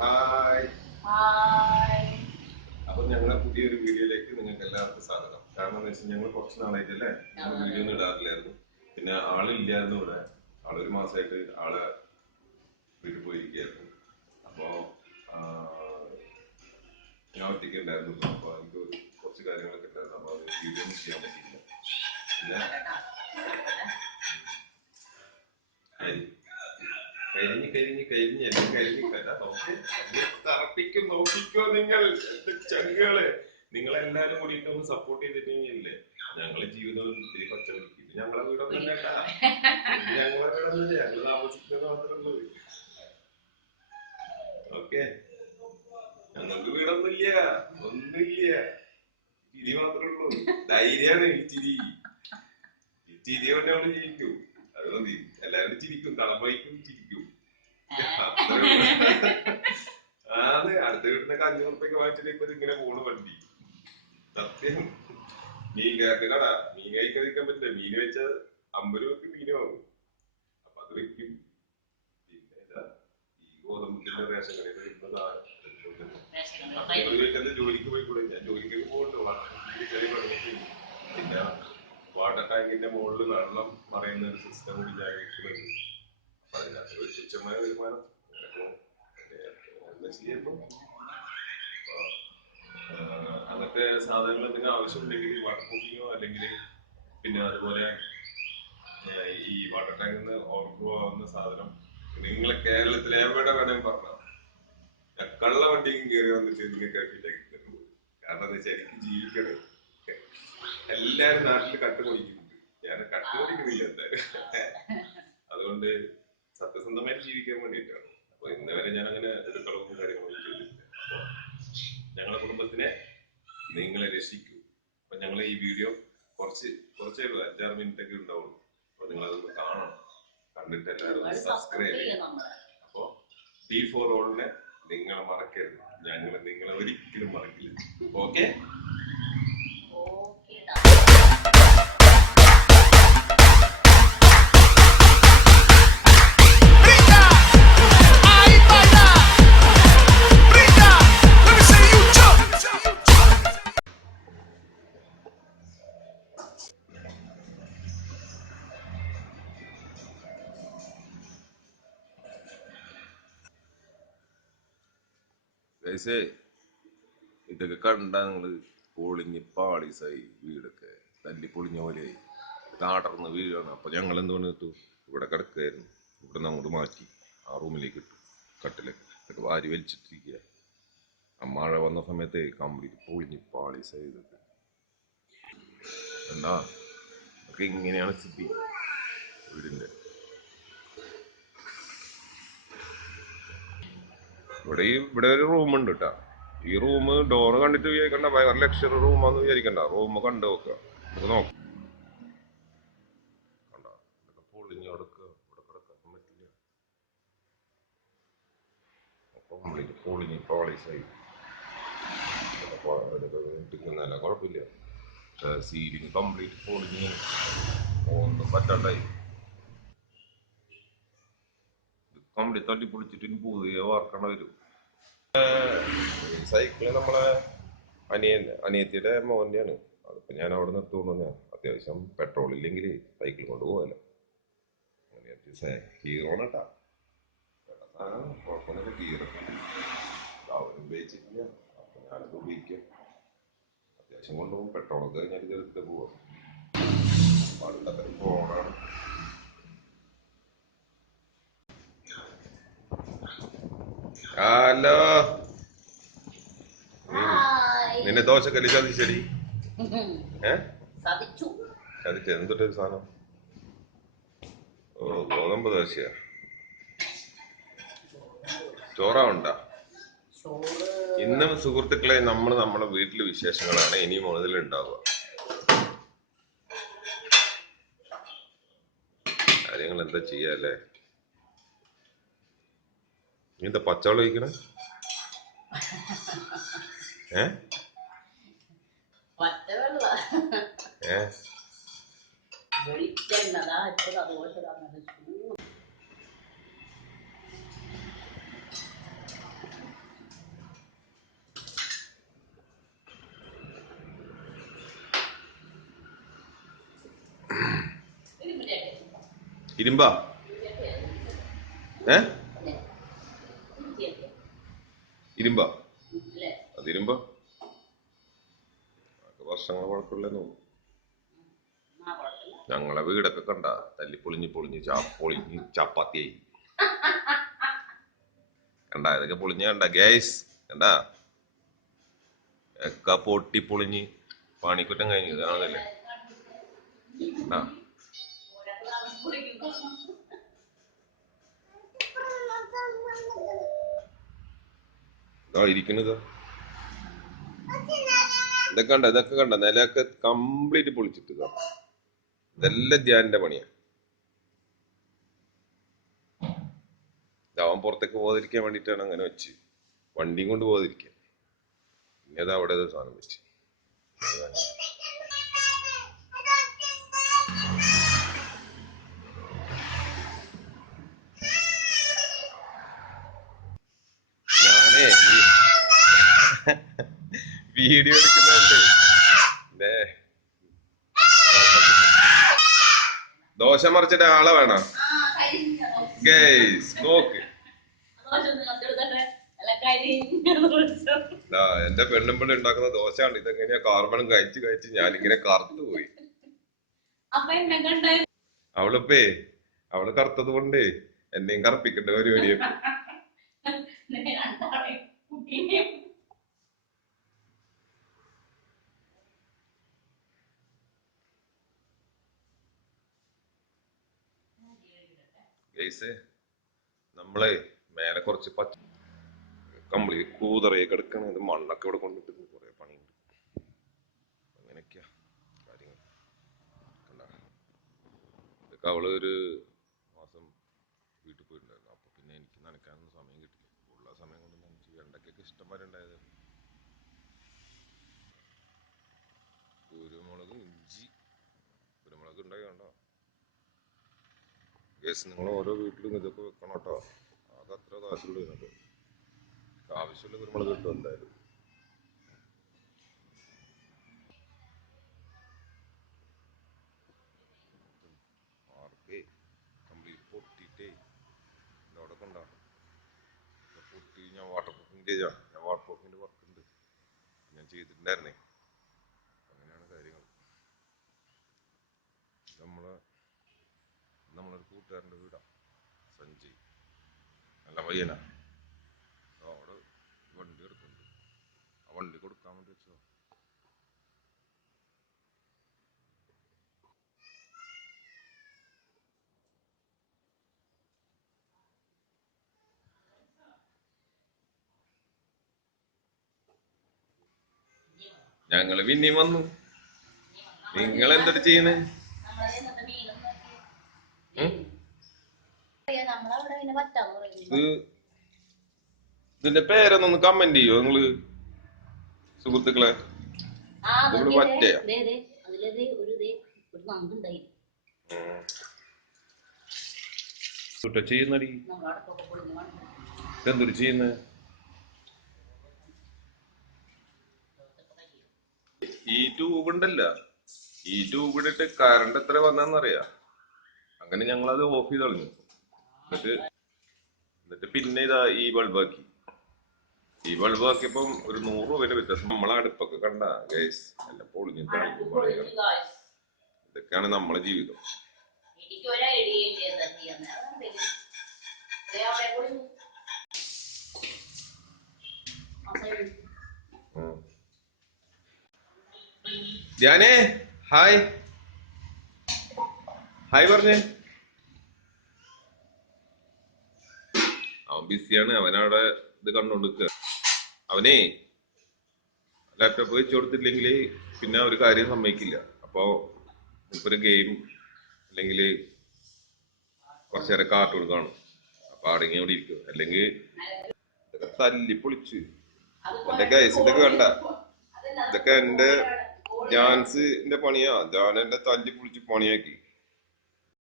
Hi hi അപ്പൊ ഞങ്ങളുടെ പുതിയൊരു വീഡിയോയിലേക്ക് നിങ്ങൾക്ക് എല്ലാവർക്കും സ്വാഗതം. കാരണം എന്താ വെച്ചാൽ ഞങ്ങൾ കുറച്ച് നാളായിട്ടല്ലേ ഞങ്ങൾ വീഡിയോ ഒന്നും ഇടാറില്ലായിരുന്നു. പിന്നെ ആളില്ലായിരുന്നു ഇവിടെ. ആളൊരു മാസമായിട്ട് ആൾ വീട്ടിൽ പോയിരിക്കുകയായിരുന്നു. അപ്പോ ഞാൻ ഒറ്റയ്ക്ക് ഉണ്ടായിരുന്നു അപ്പൊ എനിക്ക് കുറച്ച് കാര്യങ്ങളൊക്കെ ഉണ്ടായിരുന്നു. അപ്പൊ അത് വീഡിയോ ഒന്നും ചെയ്യാൻ പറ്റിയില്ല. പിന്നെ? കരിഞ്ഞ് കരിഞ്ഞ് കരിഞ്ഞ് എന്നെ കരിഞ്ഞ് കരാ നോക്ക് തറപ്പിക്കും നോക്കിക്കോ നിങ്ങൾ ചങ്കുകൾ. നിങ്ങളെല്ലാരും കൂടിയിട്ട് ഒന്ന് സപ്പോർട്ട് ചെയ്തിട്ടുണ്ടെങ്കിലേ ഞങ്ങളെ ജീവിതം ഇത്തിരി പച്ചവടിക്കും. ഇത് ഞങ്ങളെ വീടൊന്നും കേട്ട. ഞങ്ങളെ വീടൊന്നും ഞങ്ങൾ താമസിക്കുന്നത് മാത്രമേ ഓക്കെ. ഞങ്ങൾക്ക് വീടൊന്നുമില്ല. ഒന്നുമില്ല. ചിരി മാത്രമേ ഉള്ളൂ. ധൈര്യമാണ് ഈ ചിരി. ചിരി കൊണ്ട് നമ്മൾ ജീവിക്കും. അത് മതി. എല്ലാവരും ചിരിക്കും. കളം വഹിക്കും ആണ് അടുത്ത വീട്ടിലൊക്കെ അഞ്ഞൂറ് റുപ്യൊക്കെ വാങ്ങിച്ചിട്ട് ഇപ്പൊ ഇങ്ങനെ പോണു വണ്ടി. സത്യം. മീൻ കയറിടാ മീൻ കഴിക്കാതിരിക്കാൻ പറ്റില്ല. മീൻ വെച്ചാൽ അമ്പത് രൂപക്ക് മീൻ വാങ്ങും. അപ്പൊ അത് വെക്കും. പിന്നെ ഈ ഗോതമ്പിന്റെ റേഷൻ കടയിൽ ചോദിക്കുന്നത് ജോലിക്ക് പോയിക്കൂടെ? ഞാൻ ജോലിക്ക് പോകുന്നുണ്ട് ചെറിയ പഠനത്തിൽ പിന്നെ വാട്ടർ ടാങ്കിന്റെ മുകളിൽ വെള്ളം മറയുന്ന ഒരു സിസ്റ്റം കൂടി ഞാൻ അതിനകത്ത് ഒരു തുച്ഛമായ വരുമാനം സാധനങ്ങൾ എന്തെങ്കിലും ആവശ്യമുണ്ടെങ്കിൽ വാട്ടർ പ്രൂഫിങ്ങോ അല്ലെങ്കിൽ പിന്നെ അതുപോലെ ഈ വാട്ടർ ടാങ്കിൽ നിന്ന് ഓവർഫ്ലോ ആവുന്ന സാധനം നിങ്ങൾ കേരളത്തിൽ എവിടെ വേണമെങ്കിൽ പറഞ്ഞാൽ കള്ള വണ്ടിയും കയറി വന്നിട്ട് നിങ്ങൾക്ക് കാരണം എന്താ എനിക്ക് ജീവിക്കണേ എല്ലാരും നാട്ടിൽ കട്ടുപൊടിക്കുന്നുണ്ട് ഞാൻ കട്ടുപൊടിക്കുന്നില്ല എന്തായാലും അതുകൊണ്ട് സത്യസന്ധമായിട്ട് ജീവിക്കാൻ വേണ്ടിയിട്ടാണ്. അപ്പൊ ഇന്ന് വരെ ഞാൻ അങ്ങനെ ഒരു കളവും കാര്യങ്ങളൊന്നും ചെയ്തിട്ടില്ല. അപ്പൊ ഞങ്ങളുടെ കുടുംബത്തിനെ നിങ്ങളെ രക്ഷിക്കൂ. അപ്പൊ ഞങ്ങൾ ഈ വീഡിയോ കുറച്ച് കുറച്ചേ ഉള്ളൂ അഞ്ചാറ് മിനിറ്റ് ഒക്കെ ഉണ്ടാവുള്ളൂ. അപ്പൊ നിങ്ങൾ അതൊന്ന് കാണണം. കണ്ടിട്ട് എല്ലാവരും സബ്സ്ക്രൈബ് ചെയ്യണം. അപ്പോ ടി ഫോർ ഓളിനെ നിങ്ങൾ മറക്കരുത്. ഞങ്ങൾ നിങ്ങളെ ഒരിക്കലും മറക്കില്ല. ഓക്കെ? ഗൈസേ ഇതൊക്കെ കണ്ട നിങ്ങൾ പൊളിഞ്ഞ് പാളീസായി വീടൊക്കെ. തല്ലി പൊളിഞ്ഞ പോലെയായി താടർന്ന് വീഴാണ്. അപ്പൊ ഞങ്ങൾ എന്ത് പണിട്ടു ഇവിടെ കിടക്കായിരുന്നു ഇവിടെ നിന്ന് അങ്ങോട്ട് മാറ്റി ആ റൂമിലേക്ക് ഇട്ടു. കട്ടിലേക്ക് ഇതൊക്കെ വാരി വലിച്ചിട്ടിരിക്കുക. മഴ വന്ന സമയത്ത് കംപ്ലീറ്റ് പൊളിഞ്ഞ് പാളീസായി എന്താ? ഇങ്ങനെയാണ് സ്ഥിതി. വീടിന്റെ. ഇവിടെ ഈ ഇവിടെ ഒരു റൂം ഉണ്ട് കേട്ടാ ഈ റൂം ഡോറ് കണ്ടിട്ട് വിചാരിക്കണ്ട ഭയങ്കര ലക്ഷറി റൂമാന്ന് വിചാരിക്കണ്ട. റൂം കണ്ടു നോക്കുക നമുക്ക് നോക്കാം. കണ്ടോ? കുഴപ്പമില്ല. സീലിംഗ് കംപ്ലീറ്റ് പൊളിഞ്ഞ്. ഒന്നും പറ്റാണ്ടായി. കംപ്ലീറ്റ് തട്ടി പൊളിച്ചിട്ട് ഇനി പുതിയ വരും. സൈക്കിൾ നമ്മളെ അനിയൻ അനിയത്തിയുടെ മോന്റെയാണ് അതിപ്പോൾ ഞാൻ അവിടെ നിർത്തുന്നു ഞാൻ. അത്യാവശ്യം പെട്രോൾ ഇല്ലെങ്കിൽ സൈക്കിൾ കൊണ്ട് പോകാലോ ഹീറോണ് കേട്ടാ സാധനം കുഴപ്പമൊന്നുമില്ല ഹീറോ അവൻ ഉപയോഗിച്ചിട്ടില്ല. അപ്പൊ ഞാനത് ഉപയോഗിക്കാം. അത്യാവശ്യം കൊണ്ടുപോകും. പെട്രോളൊക്കെ കഴിഞ്ഞാൽ ഇത് എടുത്തിട്ട് പോവാം. പണ്ടത്തെ ഫോണാണ് ഹലോ. നിന്നെ ശരി ചതിച്ചടി ഏ? സതിച്ചു ചതിച്ച സാധനം? ഓ ഗോതമ്പ് ദോശയാ. ചോറാവണ്ട? ചോറ് ഇന്നും സുഹൃത്തുക്കളെ നമ്മൾ നമ്മുടെ വീട്ടിലെ വിശേഷങ്ങളാണ് ഇനി മുതൽ ഉണ്ടാവുക കാര്യങ്ങൾ എന്താ ചെയ്യാല്ലേ? എന്താ പച്ചവെള്ളം ഒഴിക്കണേ? ഏ? ഏ? ഇരുമ്പാ? ഏ? ഇരുമ്പാ? അതിരുമ്പോ വർഷങ്ങൾ കുഴപ്പമില്ലെന്ന് തോന്നുന്നു. ഞങ്ങളെ വീടൊക്കെ കണ്ട തല്ലി പൊളിഞ്ഞ് പൊളിഞ്ഞ് പൊളിഞ്ഞ് ചപ്പാത്തിയായി. കണ്ട ഇതൊക്കെ പൊളിഞ്ഞ കണ്ട ഗ്യാസ് കണ്ട? ഒക്കെ പൊട്ടി പൊളിഞ്ഞ് പണിക്കുറ്റം കഴിഞ്ഞു. ഇതാണല്ലേ? കണ്ടാ ഇതാ ഇരിക്കണത് ഇതൊക്കെ കണ്ട? ഇതൊക്കെ കണ്ട? നിലയൊക്കെ കംപ്ലീറ്റ് പൊളിച്ചിട്ട് ഇതെല്ലാം ധ്യാനിന്റെ പണിയാ. ഇത് അവൻ പുറത്തേക്ക് പോകാതിരിക്കാൻ വേണ്ടിയിട്ടാണ് അങ്ങനെ വെച്ച്. വണ്ടിയും കൊണ്ട് പോകാതിരിക്കാൻ. പിന്നെ അത് അവിടെ സാധനം വെച്ച്. വീഡിയോ. ദോശ മറിച്ചിട്ട് ആളെ വേണം? ഗേസ് നോക്ക്. എന്റെ പെണ്ണുമ്പിളി ഉണ്ടാക്കുന്ന ദോശയാണ്. ഇതെങ്ങനെയാ കാർബണും കഴിച്ച് കഴിച്ച് ഞാനിങ്ങനെ കറുത്തു പോയി. അവളിപ്പേ അവൾ കറുത്തത് കൊണ്ടേ എന്നെയും കറുപ്പിക്കേണ്ട പരിപാടിയെ നമ്മളെ മേലെ കുറച്ച് പച്ച കമ്പിളി കൂതറയെ കിടക്കണ ഇത് മണ്ണൊക്കെ ഇവിടെ കൊണ്ടിട്ട് കുറെ പണിയുണ്ട്. അങ്ങനെയൊക്കെയാ കാര്യങ്ങൾ. ഇതൊക്കെ അവൾ ഒരു മാസം വീട്ടിൽ പോയിട്ടുണ്ടായിരുന്നു. അപ്പൊ പിന്നെ എനിക്ക് നനയ്ക്കാനൊന്നും സമയം കിട്ടില്ല ഉള്ള സമയം കൊണ്ട് നനച്ച് വെണ്ടയ്ക്കൊക്കെ ഇഷ്ടംമാരെ ഉണ്ടായത്. കുരുമുളക് ഇഞ്ചി കുരുമുളക് ഉണ്ടായി കണ്ടോ? ഗേസ് നിങ്ങൾ ഓരോ വീട്ടിലും ഇതൊക്കെ വെക്കണം കേട്ടോ. അത് അത്ര കാശുള്ളൂ ഇതിനൊക്കെ ആവശ്യമുള്ള കുരുമുളക് കിട്ടും എന്തായാലും. കംപ്ലീറ്റ് ഞാൻ വർക്ക് ഉണ്ട്. ഞാൻ ചെയ്തിട്ടുണ്ടായിരുന്നേ. അങ്ങനെയാണ് കാര്യങ്ങൾ. നമ്മളെ നമ്മളൊരു കൂട്ടുകാരന്റെ വീടാണ് സഞ്ജയ് നല്ല പയ്യനാണ് അവിടെ വണ്ടി എടുക്കുന്നുണ്ട് ആ വണ്ടി കൊടുക്കാൻ വേണ്ടി വെച്ചോ ഞങ്ങൾ പിന്നെയും വന്നു. നിങ്ങൾ എന്തൊരു ചെയ്യണേ? ഇതിന്റെ പേരൊന്നൊന്ന് കമന്റ് ചെയ്യോ നിങ്ങൾ? സുഹൃത്തുക്കളെ? നമ്മൾ ചെയ്യുന്നടി ചെയ്യുന്നത് ഈ ട്യൂബ് ഉണ്ടല്ല. ഈ ട്യൂബ് ഇട്ടിട്ട് കറണ്ട് എത്ര വന്നെന്നറിയാ? അങ്ങനെ ഞങ്ങളത് ഓഫ് ചെയ്ത് കളഞ്ഞു. എന്നിട്ട് എന്നിട്ട് പിന്നെ ഇതാ ഈ ബൾബാക്കി ഈ ബൾബ് ആക്കിയപ്പം ഒരു നൂറ് രൂപയുടെ വ്യത്യാസം. നമ്മളെ അടുപ്പൊക്കെ കണ്ട ഗൈസ് എല്ലാം പൊളിഞ്ഞു. ഇതൊക്കെയാണ് നമ്മളെ ജീവിതം. ധ്യാനേ ഹായ്. ഹായ് പറഞ്ഞേ. ബിസിയാണ് അവനവിടെ ഇത് കണ്ടോണ്ടിരിക്കുക അവനെ ലാപ്ടോപ്പ് വെച്ച് കൊടുത്തില്ലെങ്കിൽ പിന്നെ ഒരു കാര്യം സമ്മതിക്കില്ല. അപ്പോ ഇപ്പൊ ഒരു ഗെയിം അല്ലെങ്കിൽ കുറച്ചേരെ നേരം കാണും. അപ്പൊ അടങ്ങി അവിടെ ഇരിക്കും. അല്ലെങ്കിൽ തല്ലി പൊളിച്ച്. എന്തൊക്കെ ഐസിതൊക്കെ കണ്ട. ഇതൊക്കെ എന്റെ ജാൻസിന്റെ പണിയാ. ജാൻ എന്റെ തല്ലി പൊളിച്ച് പണിയാക്കി.